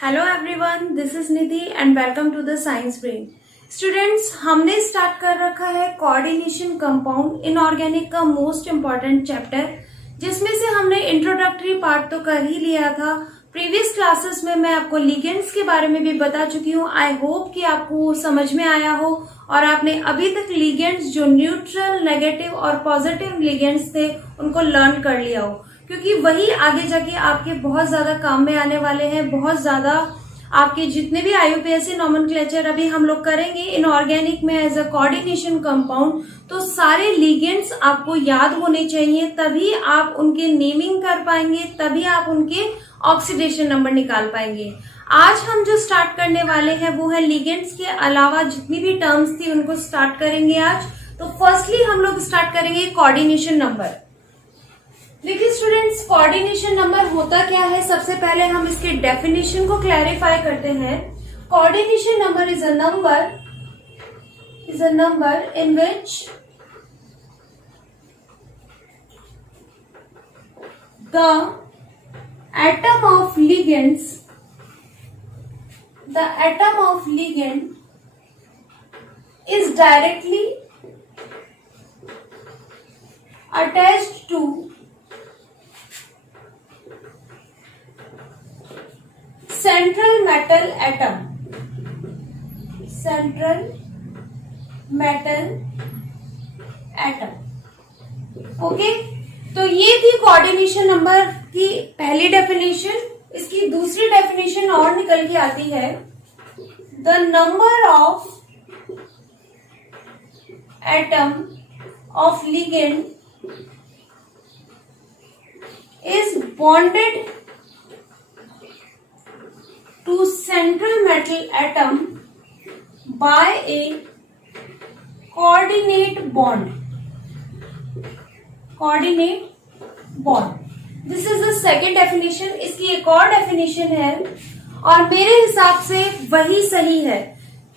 Hello everyone, this is Nidhi and welcome to the science brain. Students, हमने start कर रखा है कोऑर्डिनेशन कंपाउंड इनऑर्गेनिक का मोस्ट इम्पॉर्टेंट चैप्टर, जिसमें से हमने इंट्रोडक्टरी पार्ट तो कर ही लिया था। प्रीवियस क्लासेस में मैं आपको लिगेंड्स के बारे में भी बता चुकी हूँ। आई होप कि आपको समझ में आया हो और आपने अभी तक लिगेंड्स जो न्यूट्रल, नेगेटिव और पॉजिटिव लिगेंड्स थे उनको लर्न कर लिया हो, क्योंकि वही आगे जाके आपके बहुत ज्यादा काम में आने वाले हैं। बहुत ज्यादा आपके जितने भी आईयूपीएससी नॉमेनक्लेचर अभी हम लोग करेंगे इनऑर्गेनिक में एज अ कोऑर्डिनेशन कंपाउंड, तो सारे लिगेंड्स आपको याद होने चाहिए, तभी आप उनके नेमिंग कर पाएंगे, तभी आप उनके ऑक्सीडेशन नंबर निकाल पाएंगे। आज हम जो स्टार्ट करने वाले हैं वो है लिगेंड्स के अलावा जितनी भी टर्म्स थी उनको स्टार्ट करेंगे आज। तो फर्स्टली हम लोग स्टार्ट करेंगे कोऑर्डिनेशन नंबर। देखिए स्टूडेंट्स, कोऑर्डिनेशन नंबर होता क्या है, सबसे पहले हम इसके डेफिनेशन को क्लैरिफाई करते हैं। Coordination number is a number in which the atom of ligand is directly attached to central metal atom. Okay, तो ये थी कोऑर्डिनेशन नंबर की पहली डेफिनेशन। इसकी दूसरी डेफिनेशन और निकल के आती है, the number of atom of ligand is bonded to central metal atom by a coordinate bond. This is the second definition. इसकी एक और definition है और मेरे हिसाब से वही सही है,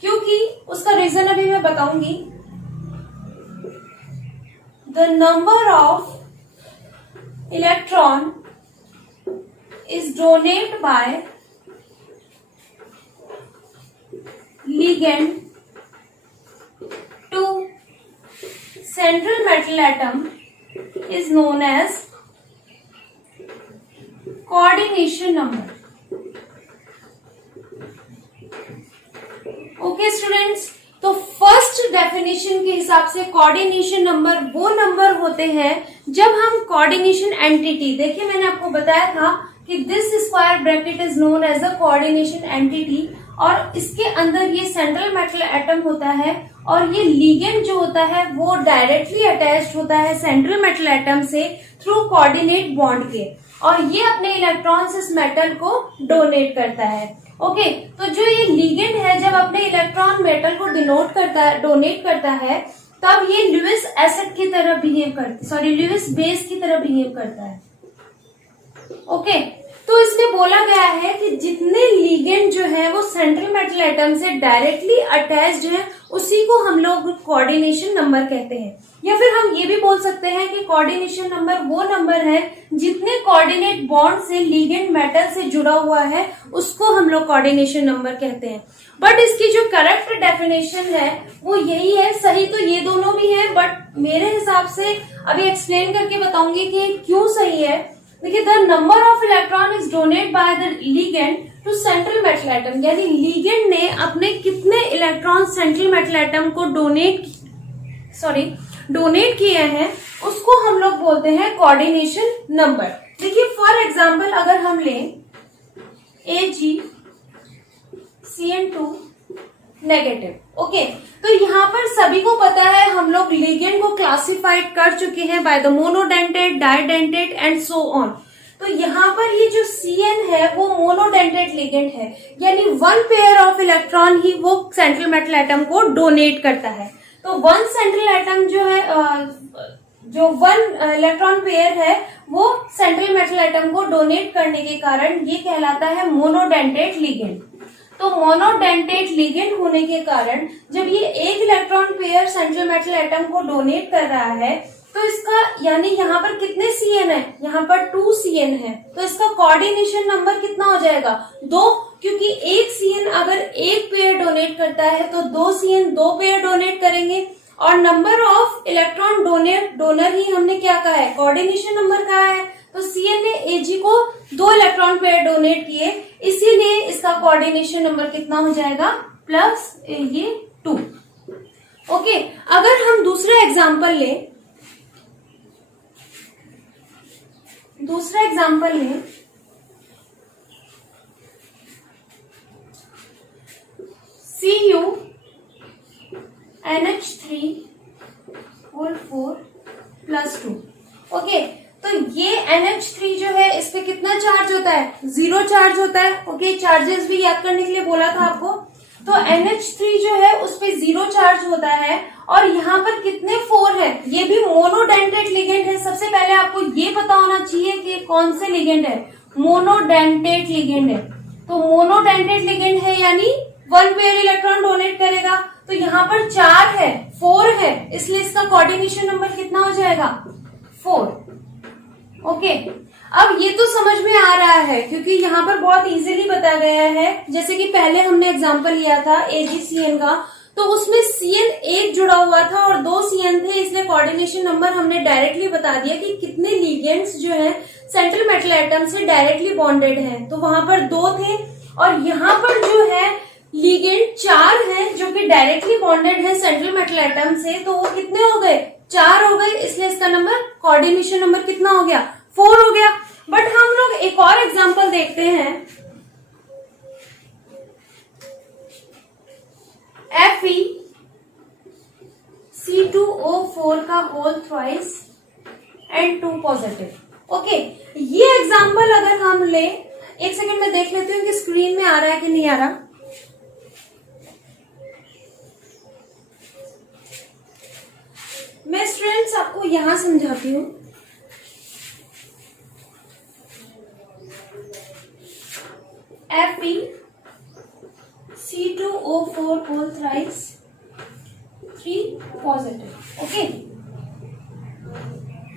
क्योंकि उसका रीजन अभी मैं बताऊंगी। The number of electron is donated by ligand to central metal atom is known as coordination number. Okay students, तो फर्स्ट डेफिनेशन के हिसाब से कोऑर्डिनेशन नंबर वो नंबर होते हैं जब हम कोऑर्डिनेशन एंटिटी, देखिए मैंने आपको बताया था कि this square bracket is known as a coordination entity, और इसके अंदर ये सेंट्रल मेटल एटम होता है और ये लिगेंड जो होता है वो डायरेक्टली अटैच्ड होता है सेंट्रल मेटल एटम से थ्रू कोऑर्डिनेट बॉन्ड के, और ये अपने इलेक्ट्रॉन्स इस मेटल को डोनेट करता है। ओके, तो जो ये लिगेंड है जब अपने इलेक्ट्रॉन मेटल को डोनेट करता है, तब ये लुईस एसिड की तरह लुईस बेस की तरह बिहेव करता है। ओके, तो इसमें बोला गया है कि जितने लिगेंड जो है वो सेंट्रल मेटल एटम से डायरेक्टली अटैच्ड है, उसी को हम लोग कोऑर्डिनेशन नंबर कहते हैं। या फिर हम ये भी बोल सकते हैं कि कोऑर्डिनेशन नंबर वो नंबर है जितने कोऑर्डिनेट बॉन्ड से लिगेंड मेटल से जुड़ा हुआ है, उसको हम लोग कोऑर्डिनेशन नंबर कहते हैं। बट इसकी जो करेक्ट डेफिनेशन है वो यही है। सही तो ये दोनों भी है, बट मेरे हिसाब से अभी एक्सप्लेन करके बताऊंगी कि क्यों सही है। देखिए, the number of electron is donate by the ligand to central metal atom, यानी लिगेंड ने अपने कितने इलेक्ट्रॉन सेंट्रल मेटल एटम को डोनेट किए हैं, उसको हम लोग बोलते हैं कोऑर्डिनेशन नंबर। देखिए फॉर एग्जांपल अगर हम लें AgCN2 नेगेटिव, ओके, तो यहाँ पर सभी को पता है हम लोग लिगेंड को क्लासिफाइड कर चुके हैं by the monodentate, डाइडेंटेट and so on. तो यहाँ पर ये जो CN है वो मोनोडेंटेट लिगेंड है, यानी वन पेयर ऑफ इलेक्ट्रॉन ही वो सेंट्रल मेटल एटम को डोनेट करता है। तो वन सेंट्रल एटम जो वन इलेक्ट्रॉन पेयर है वो सेंट्रल मेटल एटम को डोनेट करने के कारण ये कहलाता है मोनोडेंटेट लिगेंड। तो मोनोडेंटेट लिगेंड होने के कारण जब ये एक electron pair central metal atom को डोनेट कर रहा है, तो इसका यानी यहाँ पर कितने CN है, यहाँ पर 2 CN है, तो इसका कोऑर्डिनेशन नंबर कितना हो जाएगा 2, क्योंकि एक CN अगर एक पेयर डोनेट करता है तो 2 CN 2 पेयर डोनेट करेंगे, और नंबर ऑफ इलेक्ट्रॉन डोनर ही हमने क्या कहा है, कोऑर्डिनेशन नंबर कहा है। तो CN ने AG को 2 इलेक्ट्रॉन पेयर डोनेट किए, इसीलिए इसका कोऑर्डिनेशन नंबर कितना हो जाएगा प्लस ये 2। ओके, अगर हम दूसरा एग्जांपल लें, Cu NH3 प्लस 2। ओके, तो ये NH3 जो है इस पे कितना चार्ज होता है, 0 चार्ज होता है। ओके, चार्जेस भी याद करने के लिए बोला था आपको। तो NH3 जो है उस पे 0 चार्ज होता है, और यहाँ पर कितने 4 है, ये भी मोनोडेंटेट लिगेंड है। सबसे पहले आपको ये पता होना चाहिए कि कौन से लिगेंड है, मोनोडेंटेट लिगेंड है। तो मोनोडेंटेट लिगेंड है यानी 1 पेयर इलेक्ट्रॉन डोनेट करेगा। तो यहाँ पर 4 है, 4 है, इसलिए इसका कोऑर्डिनेशन नंबर कितना हो जाएगा 4। ओके, अब ये तो समझ में आ रहा है क्योंकि यहाँ पर बहुत इजीली बताया गया है। जैसे कि पहले हमने एग्जांपल लिया था AgCN का, तो उसमें CN एक जुड़ा हुआ था और 2 CN थे, इसलिए कोऑर्डिनेशन नंबर हमने डायरेक्टली बता दिया कि कितने लिगेंड्स जो है सेंट्रल मेटल एटम से डायरेक्टली बॉन्डेड हैं। तो वहां पर 2 थे, और यहाँ पर जो है लिगेंड 4 हैं जो कि डायरेक्टली बॉन्डेड है सेंट्रल मेटल एटम से। तो वो कितने हो गए, 4 हो गए, इसलिए इसका नंबर कोऑर्डिनेशन नंबर कितना हो गया 4 हो गया। बट हम लोग एक और एग्जांपल देखते हैं, FeC2O4 का whole thrice and 2 positive. Okay, ये एग्जांपल अगर हम ले, एक सेकंड में देख लेती हूँ कि स्क्रीन में आ रहा है कि नहीं आ रहा। मैं स्टूडेंट्स आपको यहां समझाती हूँ। FeC2O4 whole thrice 3 positive. Okay,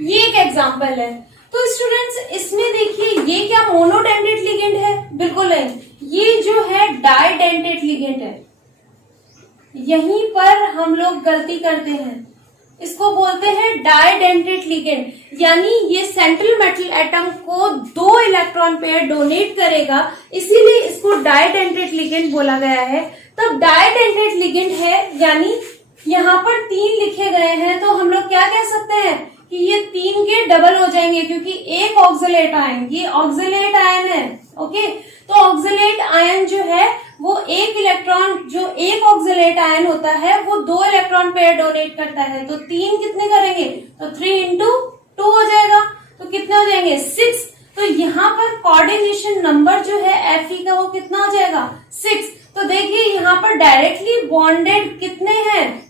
ये एक एग्जांपल है। तो स्टूडेंट्स इसमें देखिए ये क्या मोनोडेंटेट लिगेंड है, बिल्कुल नहीं, ये जो है डाइडेंटेट लिगेंड है। यहीं पर हम लोग गलती करते हैं, इसको बोलते हैं डाइडेंटेट लिगेंड, यानी ये सेंट्रल मेटल एटम को 2 इलेक्ट्रॉन पेयर डोनेट करेगा, इसीलिए इसको डाइडेंटेट लिगेंड बोला गया है। तब डाइडेंटेट लिगेंड है यानी यहाँ पर 3 लिखे गए हैं, तो हम लोग क्या कह सकते हैं कि ये 3 के डबल हो जाएंगे, क्योंकि एक ऑक्सलेट आयन, ये ऑक्सलेट आयन है। ओके, तो ऑक्सलेट आयन जो है वो एक इलेक्ट्रॉन, जो एक ऑक्सलेट आयन होता है वो 2 इलेक्ट्रॉन पेयर डोनेट करता है। तो 3 कितने करेंगे, तो 3 into 2 हो जाएगा, तो कितने हो जाएंगे 6। तो यहाँ पर कोऑर्डिनेशन नंबर जो है Fe का वो कितना हो जाएगा 6। तो देखिए यहाँ पर डायरेक्टली बॉन्डेड कितने हैं,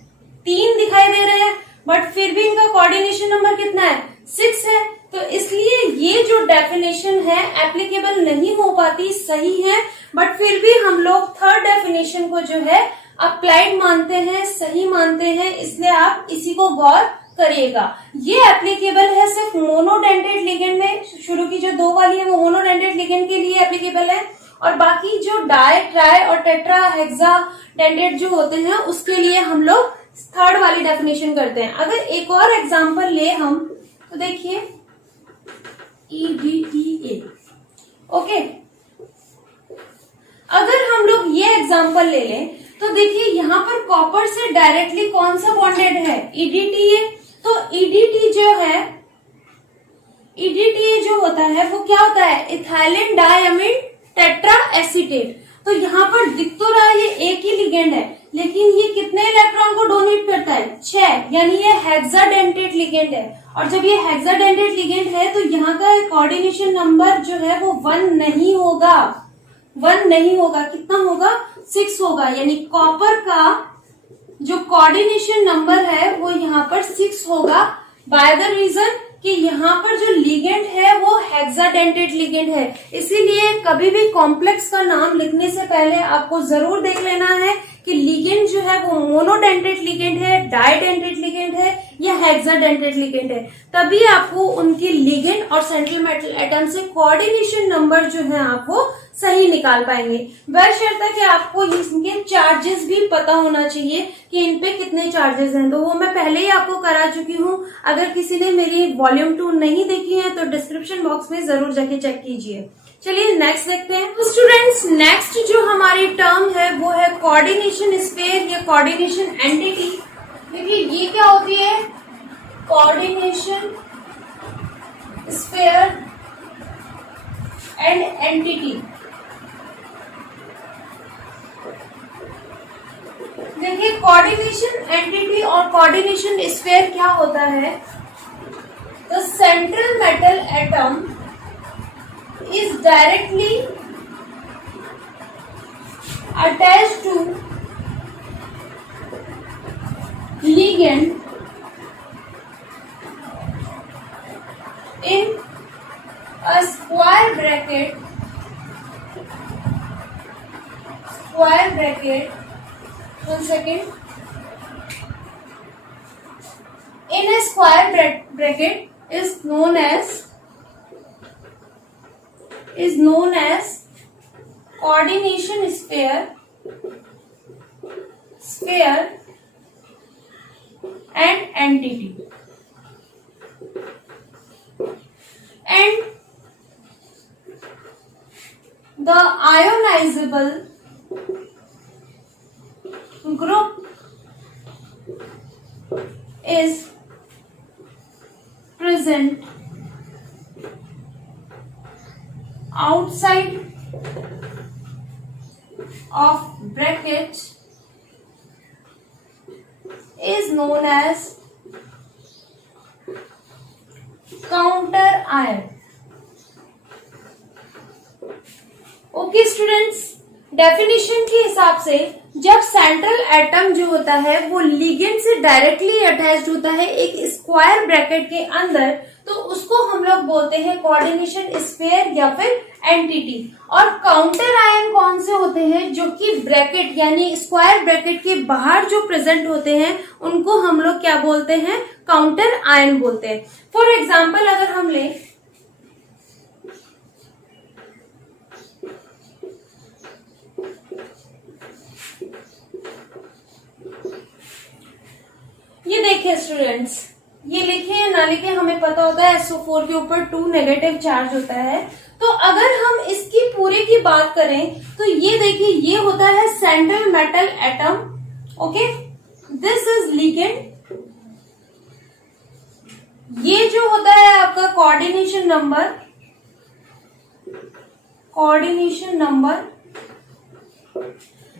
3 दिखाई दे रहे हैं, बट फिर भी इनका कोऑर्डिनेशन नंबर कितना है 6 है। तो इसलिए ये जो डेफिनेशन है एप्लीकेबल नहीं हो पाती, सही है, बट फिर भी हम लोग थर्ड डेफिनेशन को जो है अप्लाइड मानते हैं, सही मानते हैं, इसलिए आप इसी को गौर करिएगा। ये एप्लीकेबल है सिर्फ मोनोडेंटेट लिगेंड में, शुरू की जो 2 वाली है वो मोनोडेंटेट लिगेंड के लिए एप्लीकेबल है, और बाकी जो डाई, ट्राई और टेट्रा हेक्सा डेंटेट जो होते हैं उसके लिए हम लोग थर्ड वाली डेफिनेशन करते हैं। अगर एक और एग्जांपल ले हम, तो देखिए EDTA। ओके, अगर हम लोग ये एग्जांपल ले लें तो देखिए यहाँ पर कॉपर से डायरेक्टली कौन सा बॉन्डेड है, EDTA। तो EDTA जो होता है वो क्या होता है, इथाइलिन डायमीन टेट्रा एसीटेट। तो यहाँ पर दिख तो रहा है ये एक ही लिगेंड है, लेकिन ये कितने इलेक्ट्रॉन को डोनेट करता है 6, यानी ये हेक्साडेंटेट लिगेंड है। और जब ये हेक्साडेंटेट लिगेंड है तो यहाँ का कोऑर्डिनेशन नंबर जो है वो 1 नहीं होगा, 1 नहीं होगा, कितना होगा 6 होगा, यानी कॉपर का जो कोऑर्डिनेशन नंबर है वो यहाँ पर 6 होगा, बाय द रीजन कि यहाँ पर जो लिगेंड है वो हेक्साडेंटेट लिगेंड है। इसीलिए कभी भी कॉम्प्लेक्स का नाम लिखने से पहले आपको जरूर देख लेना है कि लिगेंड जो है वो मोनोडेंटेट लिगेंड है, डाइडेंटेट लिगेंड है, या हेक्साडेंटेट लिगेंड है, तभी आपको उनकी लिगेंड और सेंट्रल मेटल एटम से कोऑर्डिनेशन नंबर जो है आप वो सही निकाल पाएंगे। बशर्ते कि आपको इनके चार्जेस भी पता होना चाहिए कि इन पे कितने चार्जेस हैं, तो वो मैं पहले ही आपको करा चुकी हूँ। अगर किसी ने मेरी वॉल्यूम 2 नहीं देखी है तो डिस्क्रिप्शन बॉक्स में जरूर जाके चेक कीजिए। चलिए नेक्स्ट देखते हैं। तो स्टूडेंट्स, नेक्स्ट जो हमारी टर्म है वो है कोऑर्डिनेशन स्फीयर या कोऑर्डिनेशन एंटिटी। देखिए ये क्या होती है, कोऑर्डिनेशन स्फीयर एंड एंटिटी। देखिए कोऑर्डिनेशन एंटिटी और कोऑर्डिनेशन स्फीयर क्या होता है। The central metal atom is directly attached to ligand in a square bracket, one second, in a square bracket is known as coordination sphere and entity. And the ionizable group is present outside of bracket is known as counter ion. Okay students, definition के हिसाब से जब central atom जो होता है वो ligand से directly attached होता है एक स्क्वायर ब्रैकेट के अंदर, तो उसको हम लोग बोलते हैं कोऑर्डिनेशन स्फीयर या फिर एंटिटी। और काउंटर आयन कौन से होते हैं, जो कि ब्रैकेट यानी स्क्वायर ब्रैकेट के बाहर जो प्रेजेंट होते हैं उनको हम लोग क्या बोलते हैं, काउंटर आयन बोलते हैं। फॉर एग्जाम्पल अगर हम लें, ये देखिए स्टूडेंट्स, ये लिखे या ना लिखे हमें पता होता है SO4 के ऊपर 2 नेगेटिव चार्ज होता है। तो अगर हम इसकी पूरे की बात करें तो ये देखिए ये होता है central metal atom. Okay, this is ligand. ये जो होता है आपका कोऑर्डिनेशन नंबर,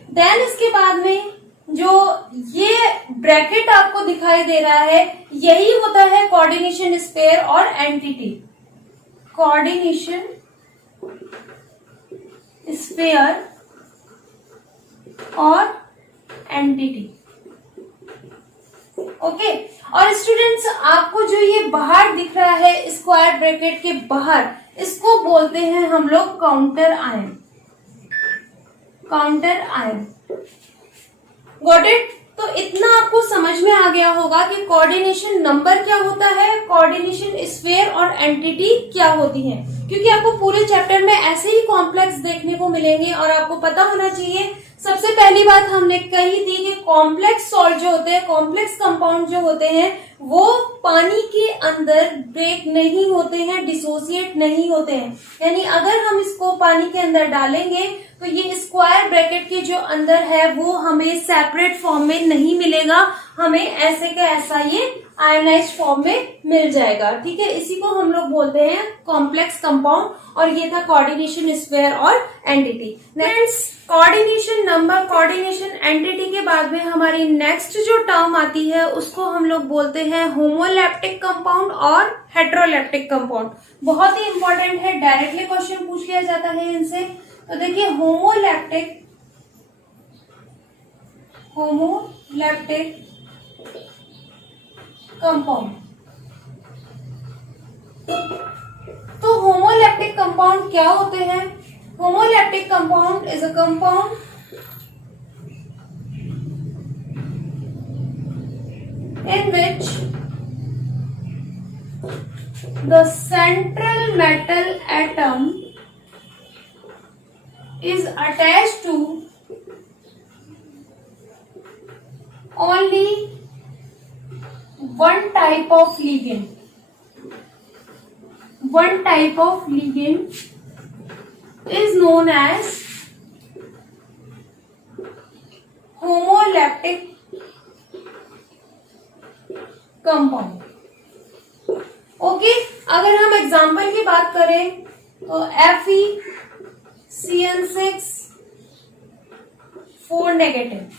देन इसके बाद में जो ये ब्रैकेट आपको दिखाई दे रहा है यही होता है कोऑर्डिनेशन स्फीयर और एंटिटी। कोऑर्डिनेशन स्फीयर और एंटिटी। ओके, और स्टूडेंट्स आपको जो ये बाहर दिख रहा है स्क्वायर ब्रैकेट के बाहर, इसको बोलते हैं हम लोग काउंटर आयन। Got it? तो इतना आपको समझ में आ गया होगा कि कोऑर्डिनेशन नंबर क्या होता है, कोऑर्डिनेशन स्फीयर और एंटिटी क्या होती है, क्योंकि आपको पूरे चैप्टर में ऐसे ही कॉम्प्लेक्स देखने को मिलेंगे। और आपको पता होना चाहिए, सबसे पहली बात हमने कही थी कि कॉम्प्लेक्स सॉल्ट जो होते हैं, कॉम्प्लेक्स कंपाउंड जो होते हैं वो पानी के अंदर ब्रेक नहीं होते हैं, डिसोसिएट नहीं होते हैं। यानी अगर हम इसको पानी के अंदर डालेंगे तो ये स्क्वायर ब्रैकेट के जो अंदर है वो हमें सेपरेट फॉर्म में नहीं मिलेगा, हमें ऐसे का ऐसा ये आयनाइज्ड फॉर्म में मिल जाएगा। ठीक है, इसी को हम लोग बोलते हैं कॉम्प्लेक्स कंपाउंड। और ये था कोऑर्डिनेशन स्फीयर और entity. Next coordination number, coordination entity के बाद में हमारी नेक्स्ट जो टर्म आती है उसको हम लोग बोलते हैं होमोलैप्टिक कंपाउंड और हेट्रोलैप्टिक कंपाउंड। बहुत ही इंपॉर्टेंट है, डायरेक्टली क्वेश्चन पूछ लिया जाता है इनसे। तो देखिए होमोलैप्टिक कंपाउंड। तो होमोलैप्टिक कंपाउंड क्या होते हैं? Homoleptic compound is a compound in which the central metal atom is attached to only one type of ligand. One type of ligand is known as homoleptic compound. Okay, अगर हम example की बात करें तो FeCN6 4 negative.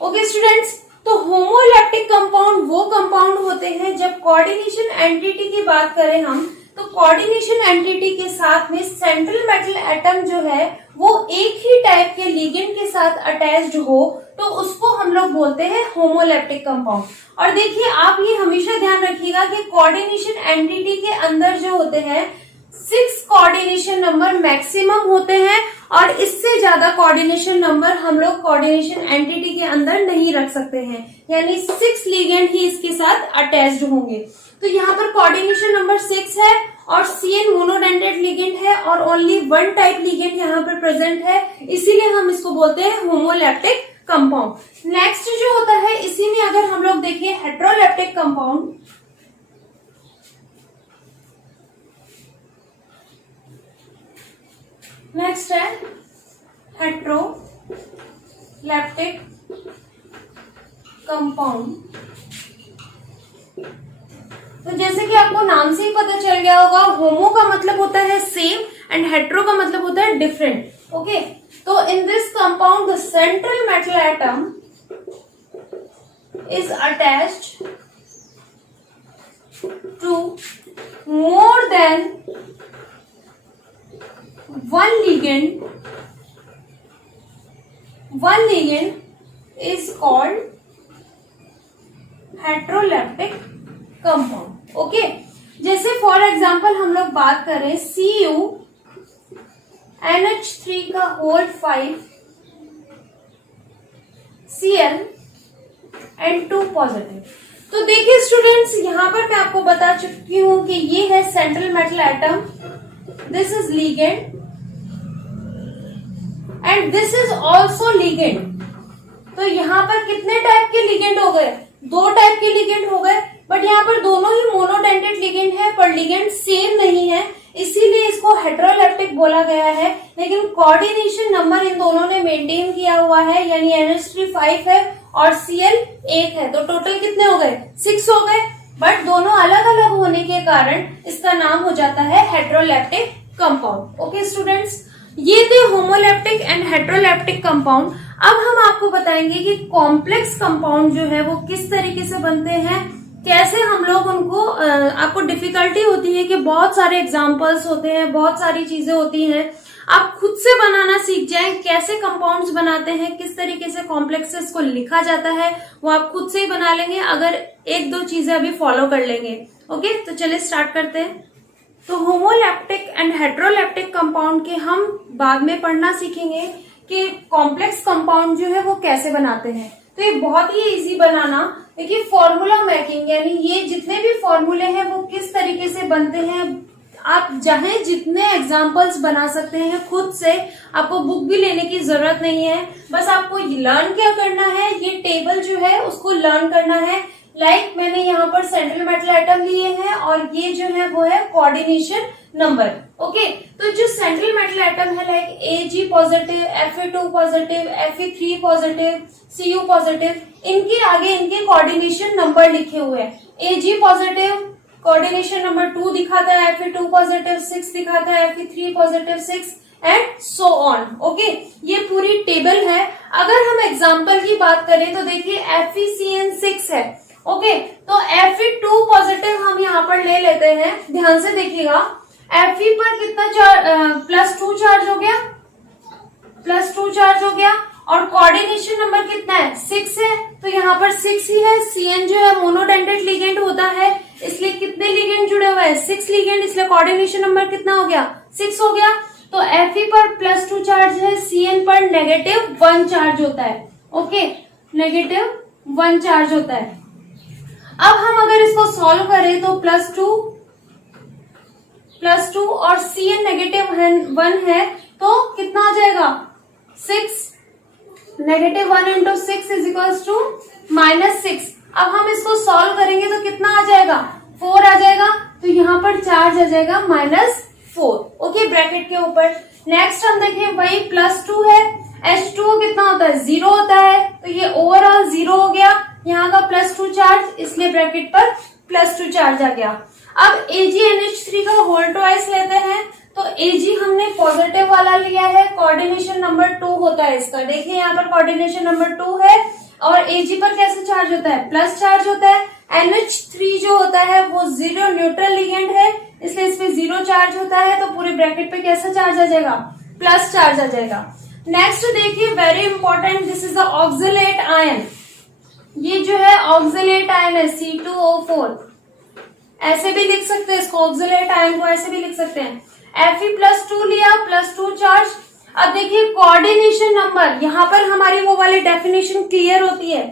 Okay students, तो homoleptic compound वो compound होते हैं. जब कोऑर्डिनेशन एंटिटी की बात करें हम, तो कोऑर्डिनेशन एंटिटी के साथ में सेंट्रल मेटल एटम जो है वो एक ही टाइप के लिगेंड के साथ अटैच्ड हो, तो उसको हम लोग बोलते हैं होमोलैप्टिक कंपाउंड. और देखिए, आप ये हमेशा ध्यान रखिएगा कि कोऑर्डिनेशन एंटिटी के अंदर जो होते हैं 6 कोऑर्डिनेशन नंबर मैक्सिमम होते हैं, और इससे ज्यादा कोऑर्डिनेशन नंबर हम लोग कोऑर्डिनेशन एंटिटी के अंदर नहीं रख सकते हैं. यानी 6 लिगेंड ही इसके साथ अटैच्ड होंगे. तो यहाँ पर कोऑर्डिनेशन नंबर 6 है और CN मोनोडेंटेड लिगेंड है और ओनली वन टाइप लिगेंड यहाँ पर प्रेजेंट है, इसीलिए हम इसको बोलते हैं होमोलैप्टिक कंपाउंड. नेक्स्ट जो होता है, इसी में अगर हम लोग देखिए हेट्रोलैप्टिक कंपाउंड. नेक्स्ट है हेट्रोलैप्टिक कंपाउंड. तो जैसे कि आपको नाम से ही पता चल गया होगा, होमो का मतलब होता है सेम एंड हेट्रो का मतलब होता है डिफरेंट. ओके, तो in this compound the central metal atom is attached to more than one ligand is called heterolaptic compound. Okay, जैसे फॉर एग्जाम्पल हम लोग बात करें CuNH3 का होल 5 Cl and 2 पॉजिटिव. तो देखिए स्टूडेंट्स, यहाँ पर मैं आपको बता चुकी हूं कि ये है central metal atom, this is ligand and this is also ligand. तो यहाँ पर कितने टाइप के लिगेंड हो गए? 2 टाइप के लिगेंड हो गए, बट यहाँ पर दोनों ही मोनोडेंटेड लिगेंड है, पर लिगेंड सेम नहीं है, इसीलिए इसको हेट्रोलैप्टिक बोला गया है. लेकिन कोऑर्डिनेशन नंबर इन दोनों ने मेंटेन किया हुआ है, यानी NH3 5 है और Cl 1 है. तो टोटल कितने हो गए? 6 हो गए, बट दोनों अलग अलग होने के कारण इसका नाम हो जाता है हेट्रोलैप्टिक कंपाउंड. ओके स्टूडेंट्स, ये थे होमोलैप्टिक एंड हेट्रोलैप्टिक कंपाउंड. अब हम आपको बताएंगे कि कॉम्प्लेक्स कंपाउंड जो है वो किस तरीके से बनते हैं, कैसे हम लोग उनको आपको डिफिकल्टी होती है कि बहुत सारे एग्जाम्पल्स होते हैं, बहुत सारी चीजें होती हैं. आप खुद से बनाना सीख जाएं, कैसे कंपाउंड्स बनाते हैं, किस तरीके से कॉम्प्लेक्सेस को लिखा जाता है, वो आप खुद से ही बना लेंगे अगर 1-2 चीजें अभी फॉलो कर लेंगे. ओके, तो चलिए स्टार्ट करते हैं. तो होमोलैप्टिक एंड हेट्रोलैप्टिक कंपाउंड के हम बाद में पढ़ना सीखेंगे कि कॉम्प्लेक्स कंपाउंड जो है वो कैसे बनाते हैं. तो ये बहुत ही इजी बनाना. देखिए, फॉर्मूला मेकिंग, यानी ये जितने भी फॉर्मूले हैं वो किस तरीके से बनते हैं, आप चाहे जितने एग्जाम्पल्स बना सकते हैं खुद से. आपको बुक भी लेने की जरूरत नहीं है, बस आपको लर्न क्या करना है, ये टेबल जो है उसको लर्न करना है. लाइक मैंने यहाँ पर सेंट्रल मेटल एटम लिए हैं और ये जो है वो है कोऑर्डिनेशन नंबर. ओके, तो जो सेंट्रल मेटल एटम है like Ag positive, Fe2 positive, Fe3 positive, Cu positive, इनके आगे इनके कोऑर्डिनेशन नंबर लिखे हुए हैं. Ag पॉजिटिव कोऑर्डिनेशन नंबर 2 दिखाता है, Fe2 पॉजिटिव 6 दिखाता है, Fe3 positive 6 and so on. Okay, ये पूरी टेबल है. अगर हम एग्जाम्पल की बात करें तो देखिए FeCN6 है. ओके, तो Fe2 पॉजिटिव हम यहाँ पर ले लेते हैं. ध्यान से देखिएगा, Fe पर कितना +2 चार्ज हो गया, +2 चार्ज हो गया, और कोऑर्डिनेशन नंबर कितना है? 6 है. तो यहाँ पर 6 ही है. Cn जो है मोनोडेंटेड लिगेंड होता है, इसलिए कितने लिगेंड जुड़े हुए हैं? 6 लिगेंड, इसलिए कोऑर्डिनेशन नंबर कितना हो गया? 6 हो गया. तो Fe पर +2 चार्ज है, Cn पर -1 चार्ज होता है. ओके, -1 चार्ज होता है. अब हम अगर इसको सॉल्व करें तो +2 +2 और Cn -1 है तो कितना आ जाएगा 6, -1 × 6 = -6। अब हम इसको सॉल्व करेंगे तो कितना आ जाएगा 4 आ जाएगा, तो यहाँ पर चार्ज आ जाएगा -4। ओके, ब्रैकेट के ऊपर। नेक्स्ट हम देखें वही +2 है, H2O कितना होता है 0 होता है, तो ये ओवरऑल 0 हो गया, यहाँ का +2 चार्ज, इसलिए ब्रैकेट पर +2 चार्ज आ गया। अब AgNH3 का होल ट्वाइस लेते हैं, तो Ag हमने पॉजिटिव वाला लिया है, कोऑर्डिनेशन नंबर 2 होता है इसका। देखिए यहाँ पर कोऑर्डिनेशन नंबर 2 है और Ag पर कैसे चार्ज होता है प्लस चार्ज होता है। NH3 जो होता है वो 0 न्यूट्रल लिगेंड है, इसलिए इसमें 0 चार्ज होता है, तो पूरे ब्रैकेट पे कैसा चार्ज आ जाएगा प्लस चार्ज आ जाएगा। नेक्स्ट देखिए very important, this is the oxalate ion. ये जो है ऑक्सलेट आयन है C2O4, ऐसे भी लिख सकते हैं इसको, ऑक्सलेट आयन को ऐसे भी लिख सकते हैं। Fe+2 लिया, +2 चार्ज। अब देखिए कोऑर्डिनेशन नंबर, यहाँ पर हमारी वो वाली डेफिनेशन क्लियर होती है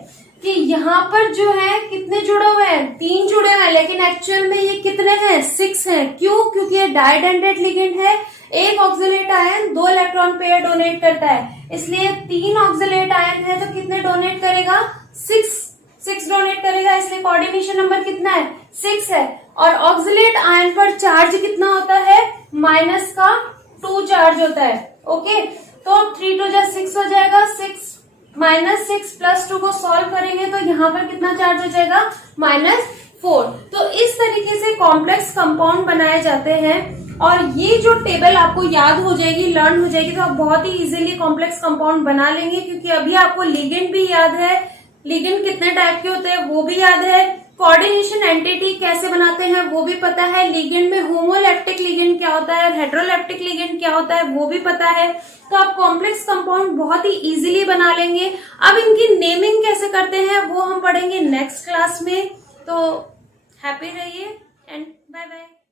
कि यहाँ पर जो है कितने जुड़े हुए हैं 3 जुड़े हुए हैं, लेकिन एक्चुअल में ये कितने हैं 6 हैं। क्यों? क्योंकि ये डाइडेंटेड लिगेंड है, एक oxalate ion 2 electron pair donate करता है, इसलिए 3 ऑक्सलेट आयन है तो कितने डोनेट करेगा 6 डोनेट करेगा, इसलिए कोऑर्डिनेशन नंबर कितना है 6 है। और ऑक्सलेट आयन पर चार्ज कितना होता है -2 चार्ज होता है। ओके, तो 3 2 6 हो जाएगा, 6 -6 +2 को सॉल्व करेंगे तो यहाँ पर कितना चार्ज हो जाएगा -4। तो इस तरीके से कॉम्प्लेक्स कंपाउंड बनाए जाते हैं, और ये जो टेबल आपको याद हो जाएगी, लर्न हो जाएगी, तो आप बहुत ही इजीली कॉम्प्लेक्स कंपाउंड बना लेंगे, क्योंकि अभी आपको लिगेंड भी याद है, लिगेंड कितने टाइप के होते हैं वो भी याद है, कोऑर्डिनेशन एंटिटी कैसे बनाते हैं वो भी पता है, लिगेंड में होमोलेप्टिक लिगेंड क्या होता है, हेटेरोलेप्टिक लिगेंड क्या होता है वो भी पता है, तो आप कॉम्प्लेक्स कंपाउंड बहुत ही इजीली बना लेंगे। अब इनकी नेमिंग कैसे करते हैं वो हम पढ़ेंगे नेक्स्ट क्लास में, तो हैप्पी रहिए एंड बाय बाय।